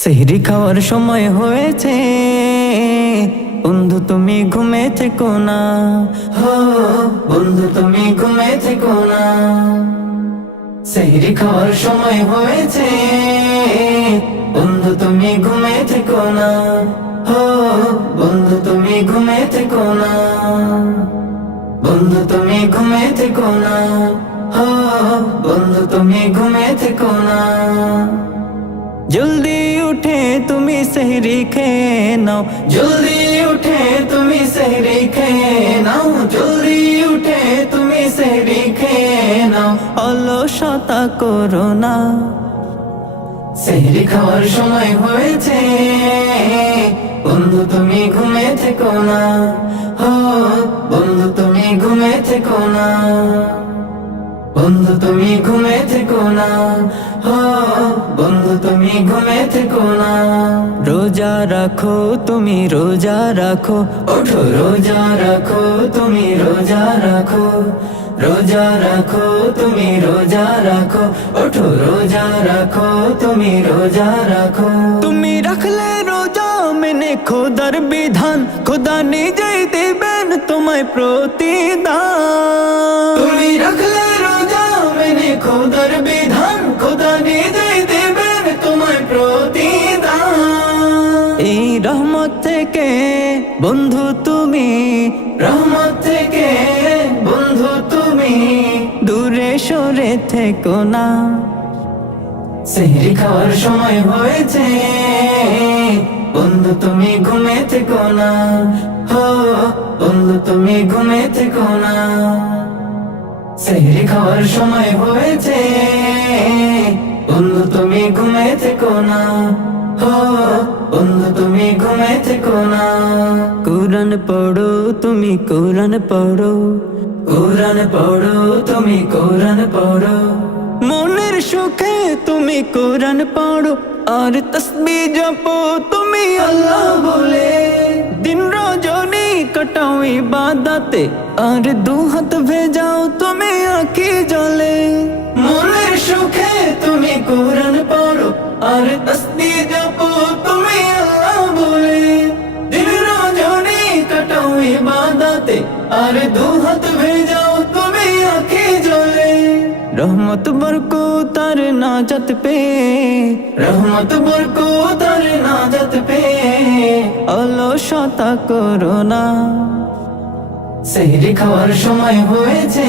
সেহরি খাওয়ার সময় হয়েছে, বন্ধু তুমি ঘুমে থেকো না। হো বন্ধু তুমি ঘুমে থেকো না। সেহরি খাওয়ার সময় হয়েছে, বন্ধু তুমি ঘুমে থেকো না। হো বন্ধু তুমি ঘুমে থেকো না। বন্ধু তুমি ঘুমে থেকো না। হো বন্ধু তুমি ঘুমে থেকো না। জলদি উঠে তুমি সেহরি খেয়ে নাও। জলদি উঠে তুমি সেহরি খেয়ে নাও। জলদি উঠে তুমি সেহরি খেয়ে নাও। অলসতা করো না। সেহরি খাওয়ার সময় হয়েছে, বন্ধু তুমি ঘুমে থেকো না। হো বন্ধু তুমি ঘুমে থেকো না। বন্ধু তুমি ঘুমে থেকো না। হো বন্ধু তুমি ঘুমে থেকো না। রোজা রাখো তুমি রোজা রাখো। ওঠো রোজা রাখো তুমি রোজা রাখো। রোজা রাখো তুমি রোজা রাখো। ওঠো রোজা রাখো তুমি রোজা রাখো। তুমি রাখলে রোজা মেনে খোদার বিধান, খোদা নিজেই দিবেন তোমায় প্রতিদান। তুমি রাখলে রোজা মেনে খোদার বিধান, খোদা নিজেই দিবেন তোমায় প্রতিদান। এই রহমত থেকে বন্ধু তুমি, রহমত থেকে বন্ধু তুমি দূরে সরে থেকো না। সেহরি খাওয়ার সময় হয়েছে, বন্ধু তুমি ঘুমে থেকো না। হো বন্ধু তুমি ঘুমে থেকো না। সেহরি খাওয়ার সময় হয়েছে, বন্ধু তুমি ঘুমে থেকো না। হো বন্ধু তুমি ঘুমে থেকো না। কুরআন পড়ো তুমি কুরআন পড়ো। কুরআন পড়ো তুমি কুরআন পড়ো। মনের সুখে তুমি কুরআন পড়ো, আর তসবিহ জপো তুমি আল্লাহ বলে। দিন রজনী কাটাও ইবাদতে, আর দু হাত ভেজাও তুমি আঁখি জলে। মনের সুখে তুমি কুরআন পড়ো, আর তসবিহ জপো তুমি আল্লাহ বলে। দিন রজনী কাটাও ইবাদতে, আর দু হাত ভেজাও তুমি আঁখি জলে। রহমত বরকত আর নাজাত পে, রহমত বরকত আর নাজাত পে অলসতা করো না। সেহরি খাওয়ার সময় হয়েছে,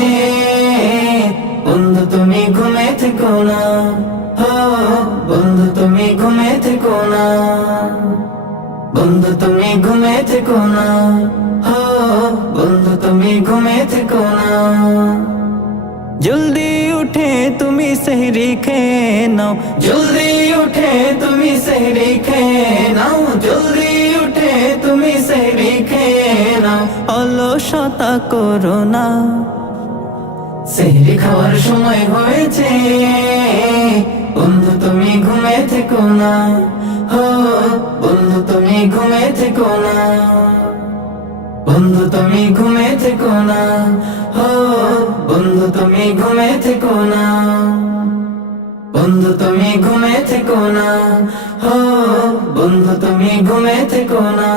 বন্ধু তুমি ঘুমে থেকো না। হো বন্ধু তুমি ঘুমে থেকো না। বন্ধু তুমি ঘুমে থেকো না। হো বন্ধু তুমি ঘুমে থেকো না। জলদি উঠে তুমি সেহরি খেয়ে নাও। জলদি উঠে তুমি সেহরি খেয়ে নাও। জলদি উঠে তুমি সেহরি খেয়ে নাও। অলসতা করো না। সেহরি খাওয়ার সময় হয়েছে, বন্ধু তুমি ঘুমে থেকো না। হো বন্ধু তুমি ঘুমে থেকো না। বন্ধু তুমি ঘুমে থেকো না। হো বন্ধু তুমি ঘুমে থেকো না। বন্ধু তুমি ঘুমে থেকো না। হো বন্ধু তুমি ঘুমে থেকো না।